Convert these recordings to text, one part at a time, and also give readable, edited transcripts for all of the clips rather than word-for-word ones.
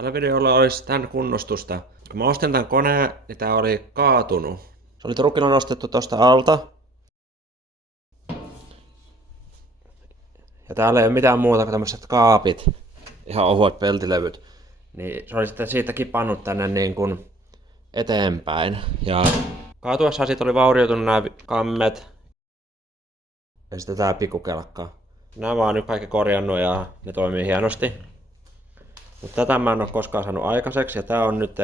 Tällä videolla olisi tämän kunnostusta. Kun mä ostin tämän koneen, niin tää oli kaatunut. Se oli trukilla nostettu tosta alta. Ja täällä ei ole mitään muuta kuin tämmöiset kaapit. Ihan ohuet peltilevyt. Niin se oli sitten siitä kipannut tänne niin kuin eteenpäin. Ja kaatuessaan siitä oli vaurioitunut nämä kammet. Ja sitten tää pikkukelkka. Nämä mä oon nyt kaikki korjannut ja ne toimii hienosti. Mutta tätä mä en ole koskaan saanut aikaiseksi ja tää on nyt,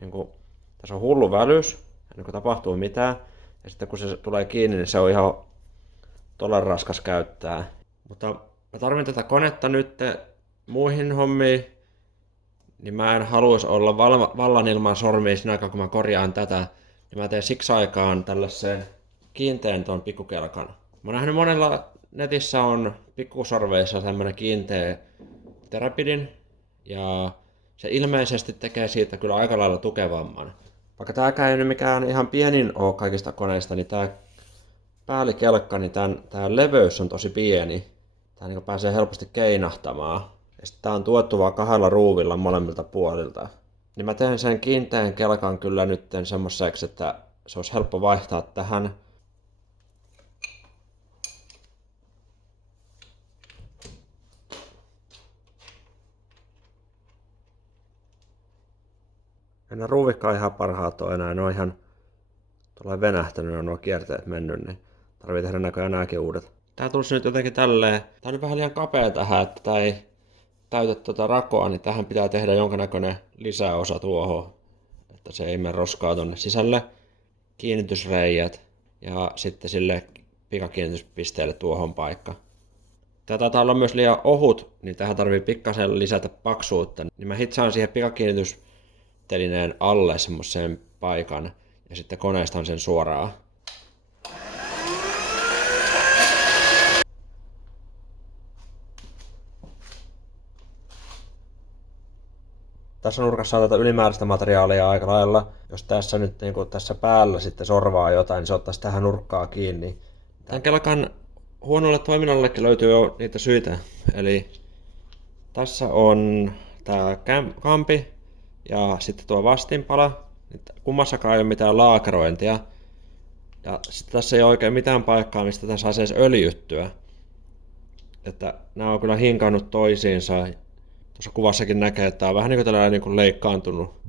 niinku, tässä on hullu välys, ennen kuin tapahtuu mitään. Ja sitten kun se tulee kiinni, niin se on ihan todella raskas käyttää. Mutta mä tarvin tätä konetta nyt muihin hommiin, niin mä en haluaisi olla vallan ilman sormia siinä aikaa, kun mä korjaan tätä. Ja mä teen siksi aikaan tällaisen kiinteän ton pikkukelkan. Mä oon nähnyt monella netissä on pikkusorveissa tämmönen kiinteä terapidin. Ja se ilmeisesti tekee siitä kyllä aika lailla tukevamman. Vaikka tääkään ei nyt mikään ihan pienin ole kaikista koneista, niin tää päällikelkka, niin tää leveys on tosi pieni. Tää niin pääsee helposti keinahtamaan. Ja sitten tää on tuettu vaan 2 ruuvilla molemmilta puolilta. Niin mä teen sen kiinteän kelkan kyllä nyt semmoiseksi, että se olisi helppo vaihtaa tähän. Ja ne ruuvikkaan ihan parhaat on enää, ne on ihan tuolla venähtänyt, on nuo kierteet mennyt, niin tarvii tehdä näköjään nääkin uudet. Tää tulisi nyt jotenkin tälleen, tää on nyt vähän liian kapea tähän, että tää ei täytä tuota rakoa, niin tähän pitää tehdä jonkinnäköinen lisäosa tuohon, että se ei mene roskaa tonne sisälle. Kiinnitysreijät ja sitten sille pikakiinnityspisteelle tuohon paikka. Tää taitaa olla myös liian ohut, niin tähän tarvii pikkasen lisätä paksuutta. Niin mä hitsaan siihen pikakiinnitystelineen alle semmoisen paikan ja sitten koneistan sen suoraan. Tässä nurkassa on tätä ylimääräistä materiaalia aika lailla. Jos tässä nyt niin tässä päällä sitten sorvaa jotain, niin se ottaisi tähän nurkkaa kiinni. Tämän kelkan huonolle toiminnallekin löytyy jo niitä syitä. Eli tässä on tämä kampi ja sitten tuo vastinpala. Kummassakaan ei ole mitään laakerointia. Ja sitten tässä ei ole oikein mitään paikkaa, mistä tässä saisi edes öljyttyä. Että nämä on kyllä hinkannut toisiinsa. Tuossa kuvassakin näkee, että tämä on vähän niin kuin tällainen niin kuin leikkaantunut.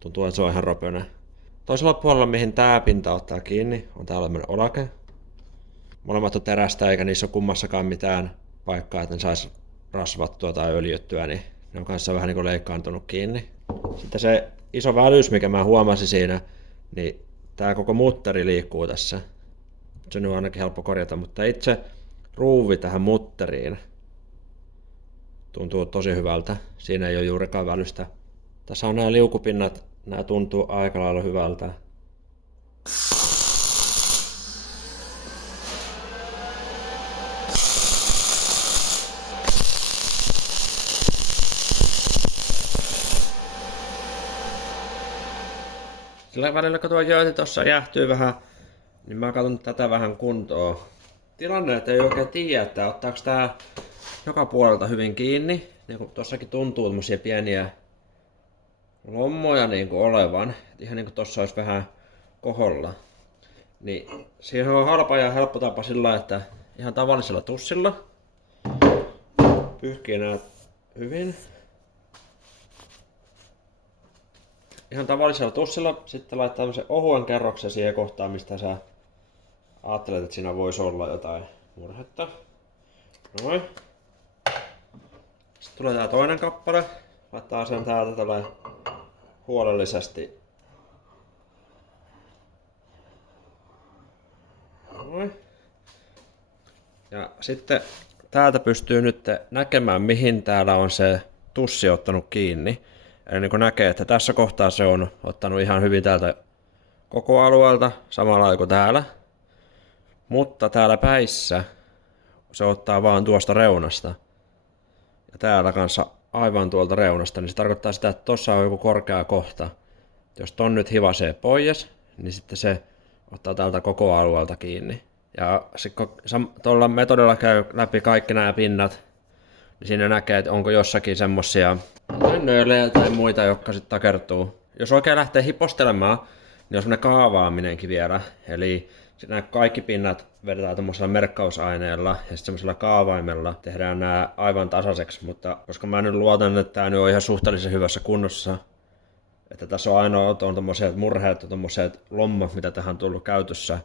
Tuntuu, että se on ihan röpönen. Toisella puolella, mihin tämä pinta ottaa kiinni, on täällä tämmöinen olake. Molemmat on terästä, eikä niissä ole kummassakaan mitään paikkaa, että ne saisi rasvattua tai öljyttyä, niin ne on kanssa vähän niin kuin leikkaantunut kiinni. Sitten se iso välys, mikä mä huomasin siinä, niin tämä koko mutteri liikkuu tässä. Se on ainakin helppo korjata, mutta itse ruuvi tähän mutteriin tuntuu tosi hyvältä. Siinä ei ole juurikaan välystä. Tässä on nämä liukupinnat, nämä tuntuu aika lailla hyvältä. Sillä välillä kun tuo jööti tuossa jäähtyy vähän, niin mä katson tätä vähän kuntoon. Tilanne, että ei oikein tiedä, että ottaako tää joka puolelta hyvin kiinni. Niin kuin tossakin tuntuu tämmösiä pieniä lommoja niin kuin olevan. Ihan niin kuin tossa olisi vähän koholla. Niin siihen on halpa ja helppo tapa sillä, että ihan tavallisella tussilla pyyhkii nää hyvin. Ihan tavallisella tussilla sitten laittaa tämmösen ohuen kerroksen siihen kohtaan, mistä sä ajattelet, että siinä voisi olla jotain murhetta. Noin. Sitten tulee tää toinen kappale. Laittaa sen täältä tällä huolellisesti. Noin. Ja sitten täältä pystyy nyt näkemään, mihin täällä on se tussi ottanut kiinni. Eli niin kuin näkee, että tässä kohtaa se on ottanut ihan hyvin täältä koko alueelta, samalla lailla kuin täällä. Mutta täällä päissä se ottaa vaan tuosta reunasta. Ja täällä kanssa aivan tuolta reunasta, niin se tarkoittaa sitä, että tossa on joku korkea kohta. Jos ton nyt hivasee pois, niin sitten se ottaa täältä koko alueelta kiinni. Ja tuolla metodilla käy läpi kaikki nämä pinnat, niin siinä näkee, että onko jossakin semmosia nöölejä tai muita, jotka sitten takertuu. Jos oikein lähtee hipostelemaan, niin on semmoinen kaavaaminenkin vielä. Eli nämä kaikki pinnat vedetään tuommoisella merkkausaineella ja sitten semmoisella kaavaimella tehdään nämä aivan tasaiseksi, mutta koska mä nyt luotan, että tämä nyt on ihan suhteellisen hyvässä kunnossa, että tässä on ainoa on tommoset murheet ja tommoset lommat, mitä tähän on tullut käytössä,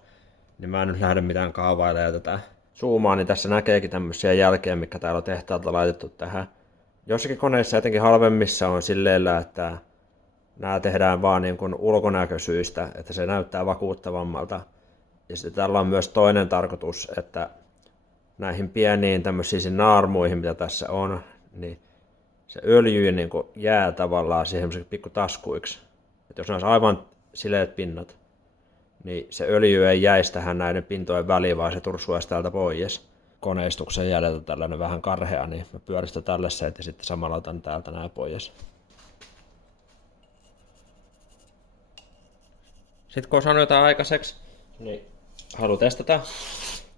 niin mä en nyt lähde mitään kaavailemaan tätä zoomaa, niin tässä näkeekin tämmöisiä jälkeä, mikä täällä on tehtaalta laitettu tähän. Jossakin koneissa, etenkin halvemmissa, on silleellä, että nämä tehdään vaan niin kuin ulkonäkösyistä, että se näyttää vakuuttavammalta. Ja sitten tällä on myös toinen tarkoitus, että näihin pieniin tämmöisiin naarmuihin, mitä tässä on, niin se öljy niin kuin jää tavallaan siihen pikku taskuiksi. Että jos ne olisi aivan sileät pinnat, niin se öljy ei jäisi tähän näiden pintojen väliin, vaan se tursuaisi täältä pois. Koneistuksen jäljeltä tällainen vähän karhea, niin mä pyöristän tälle se, ja sitten samalla otan täältä nämä pois. Sitten kun on saanut jotain aikaiseksi, niin haluan testata.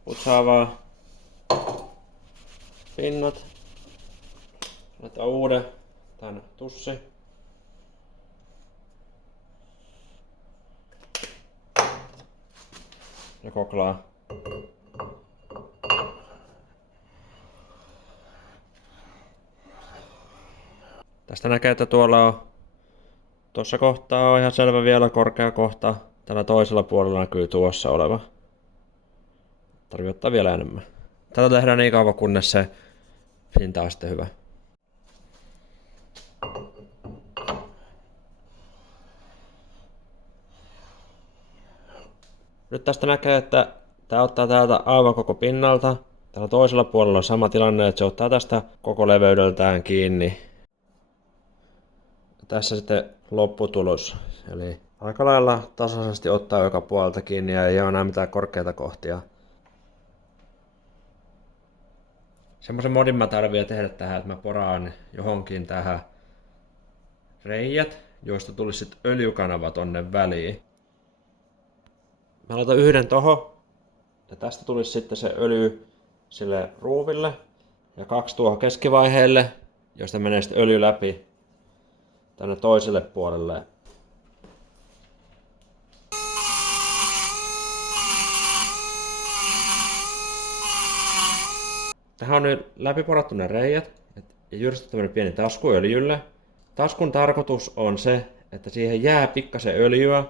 Putsaa vaan pinnat. Laitetaan uuden tän tussi. Ja koklaa. Tästä näkee, että tuolla on tuossa kohtaa on ihan selvä vielä korkea kohta. Tällä toisella puolella näkyy tuossa oleva. Tarvii ottaa vielä enemmän. Tätä tehdään niin kauan, kunnes se pinta on sitten hyvä. Nyt tästä näkee, että tää ottaa täältä aivan koko pinnalta. Tällä toisella puolella on sama tilanne, että se ottaa tästä koko leveydeltään kiinni. Tässä sitten lopputulos. Eli aika lailla tasaisesti ottaa joka puolelta kiinni ja ei ole enää mitään korkeita kohtia. Semmoisen modin mä tarvitsen tehdä tähän, että mä poraan johonkin tähän reijät, joista tulisi sitten öljykanava tonne väliin. Mä laitan yhden tohon ja tästä tulisi sitten se öljy sille ruuville ja 2 tuohon keskivaiheelle, josta menee sitten öljy läpi tänne toiselle puolelle. Tähän on nyt läpiporattu ne reijät ja jyrstetty tämmönen pieni tasku öljylle. Taskun tarkoitus on se, että siihen jää pikkasen öljyä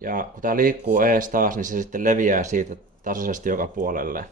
ja kun tää liikkuu ees taas, niin se sitten leviää siitä tasaisesti joka puolelle.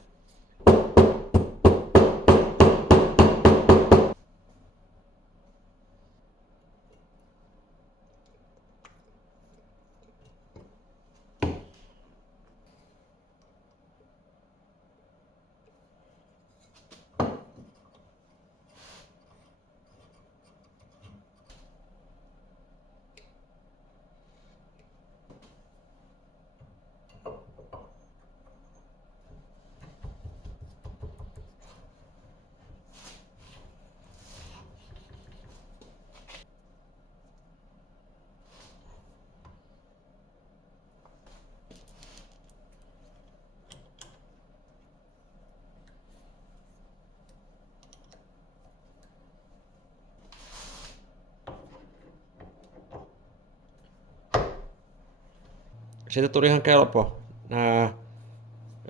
Siitä tuli ihan kelpo. Nää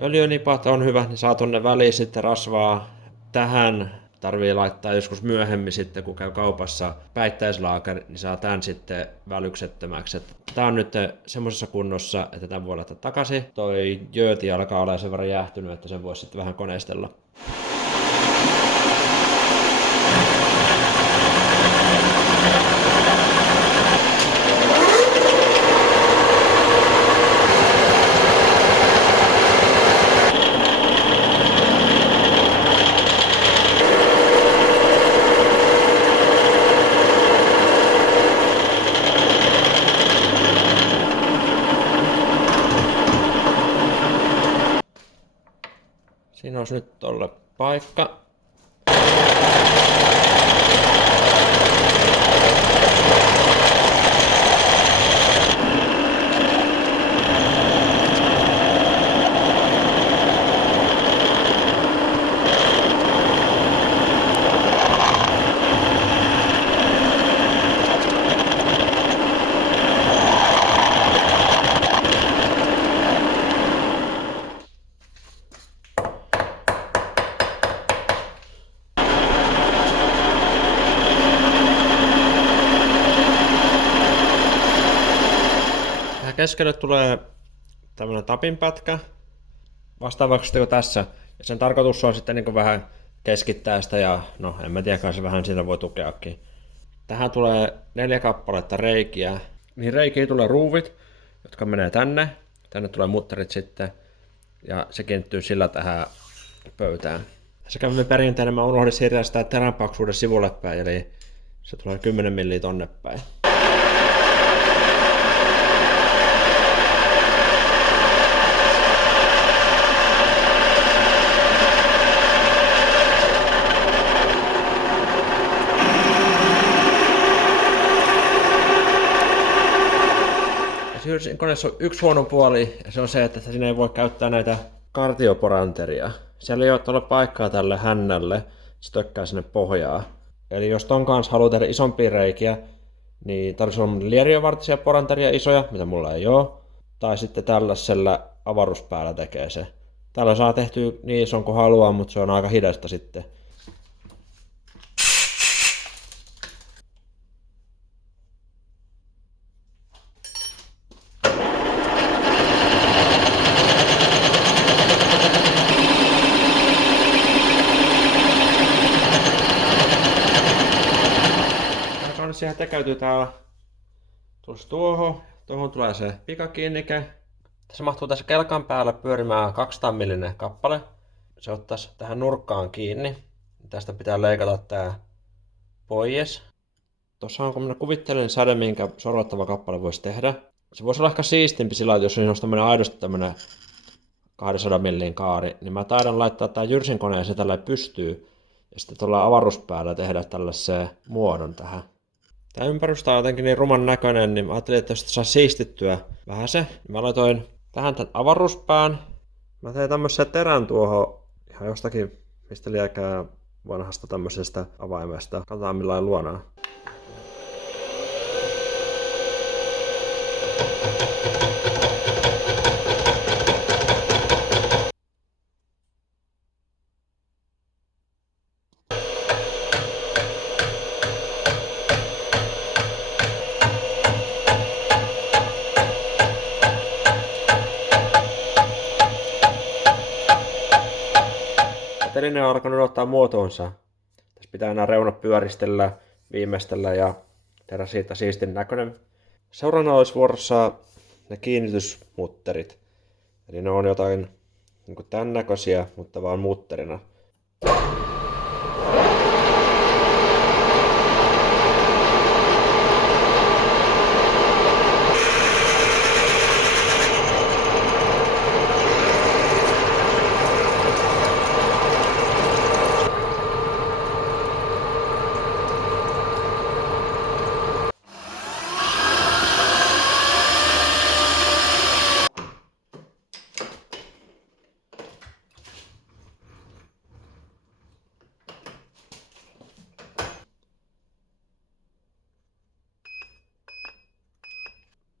öljynipat on hyvä, niin saa tonne väliin sitten rasvaa. Tähän tarvii laittaa joskus myöhemmin sitten, kun käy kaupassa päittäislaakeri, niin saa tän sitten välyksettömäksi. Tää on nyt semmoisessa kunnossa, että tämän voi laittaa takaisin. Toi jööti alkaa olla sen verran jäähtynyt, että sen voisi sitten vähän koneistella. Siinä olisi nyt tolle paikka. Tähän keskelle tulee tämmönen tapinpätkä, vastaavaksi kuin tässä. Ja sen tarkoitus on sitten niin kuin vähän keskittää sitä ja no en mä tiedä, se vähän siitä voi tukeakin. Tähän tulee 4 kappaletta reikiä. Niihin reikiin tulee ruuvit, jotka menee tänne. Tänne tulee mutterit sitten. Ja se kiinnittyy sillä tähän pöytään. Se kävi perinteinen, mä unohdin siirtää sitä teränpaksuuden sivulle päin, eli se tulee 10 milliä tonne päin. Koneessa on yksi huono puoli, ja se on se, että siinä ei voi käyttää näitä kartioporanteria. Siellä ei ole paikkaa tälle hännälle, se tökkää sinne pohjaan. Eli jos ton kanssa haluaa tehdä isompia reikiä, niin tarvitsee olla lieriövartisia poranteria isoja, mitä mulla ei ole. Tai sitten tällaisella avaruuspäällä tekee se. Tällä saa tehtyä niin ison kuin haluaa, mutta se on aika hidasta sitten. Siihen tekäytyy täällä tuohon tulee se pikakiinnike. Tässä mahtuu tässä kelkan päällä pyörimään 200 mm kappale. Se ottaisi tähän nurkkaan kiinni. Tästä pitää leikata tää pois. Tuossa on tämmönen kuvitteellinen säde, minkä sorvattava kappale voisi tehdä. Se voisi olla ehkä siistimpi sillä, että jos siinä olisi aidosti tämmönen 200 mm kaari, niin mä taidan laittaa tää Jyrsin koneeseen tällä pystyy. Ja sitten tuolla avaruuspäällä tehdä tällaisen muodon tähän. Tämä ympäristö on jotenkin niin ruman näköinen, niin mä ajattelin, että jos sitä saa siistittyä vähän se, niin mä laitoin tähän tämän avaruuspään. Mä tein tämmöisen terän tuohon ihan jostakin, mistä liekää vanhasta tämmöisestä avaimesta. Katsotaan millainen luonaa. Teline on alkanut ottaa muotoonsa. Tässä pitää nämä reunat pyöristellä, viimeistellä ja tehdä siitä siistin näköinen. Seuraavana olisi vuorossa ne kiinnitysmutterit. Eli ne on jotain niin kuin tämän näköisiä, mutta vaan mutterina.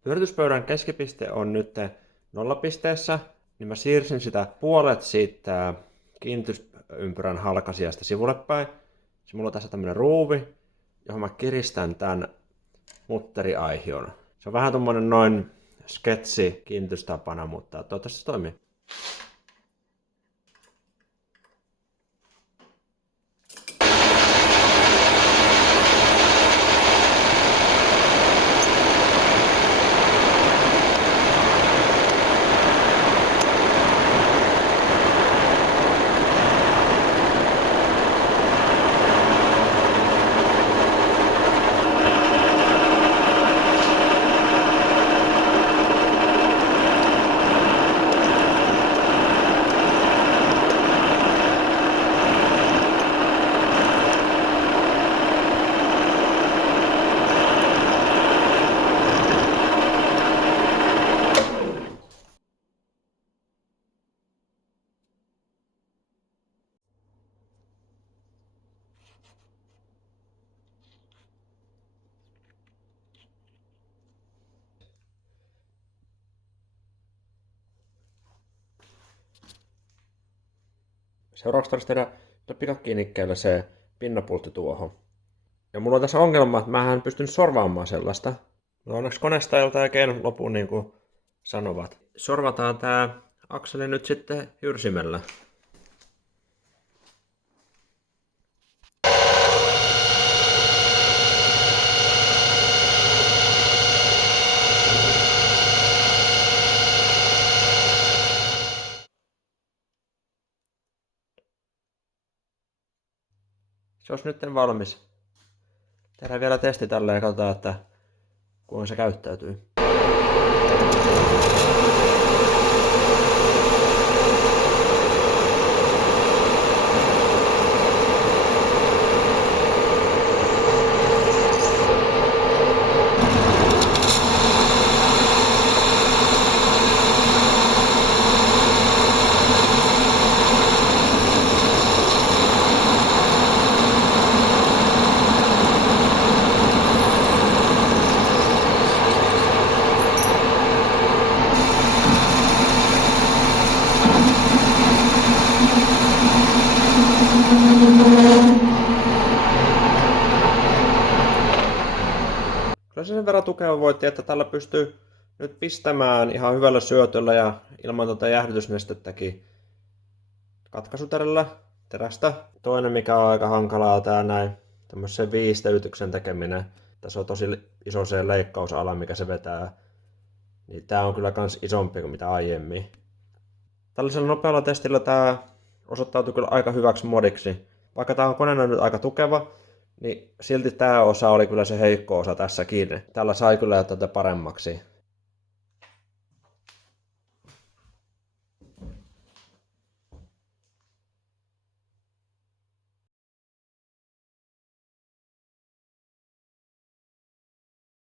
Pyörityspöydän keskipiste on nyt nollapisteessä, niin mä siirsin sitä puolet siitä kiinnitysympyrän halkaisijasta sivulle päin. Se mulla on tässä tämmönen ruuvi, johon mä kiristän tämän mutteriaihion. Se on vähän tommonen noin sketsi kiinnitystapana, mutta toivottavasti se toimii. Seuraavaksi tarvitsisi tehdä pikakiinnikkeellä se pinnapultti tuohon. Ja mulla on tässä ongelma, että mä en pystynyt sorvaamaan sellaista. No onneksi koneesta ei ole oikein lopun niin kuin sanovat. Sorvataan tää akseli nyt sitten hyrsimellä. Se olisi nyt valmis. Tehdään vielä testi tällä ja katsotaan, että kuinka se käyttäytyy. Kyllä se sen verran tukeva voitti, että tällä pystyy nyt pistämään ihan hyvällä syötöllä ja ilman jäähdytysnestettäkin katkaisuterästä. Toinen mikä on aika hankalaa tää näin, tämmöisen viisteytyksen tekeminen. Tässä on tosi iso se leikkausala mikä se vetää. Niin tää on kyllä kans isompi kuin mitä aiemmin. Tällaisella nopealla testillä tää osoittautui kyllä aika hyväksi modiksi. Vaikka tää on koneena nyt aika tukeva, niin silti tää osa oli kyllä se heikko osa tässäkin. Tällä sai kyllä tätä paremmaksi.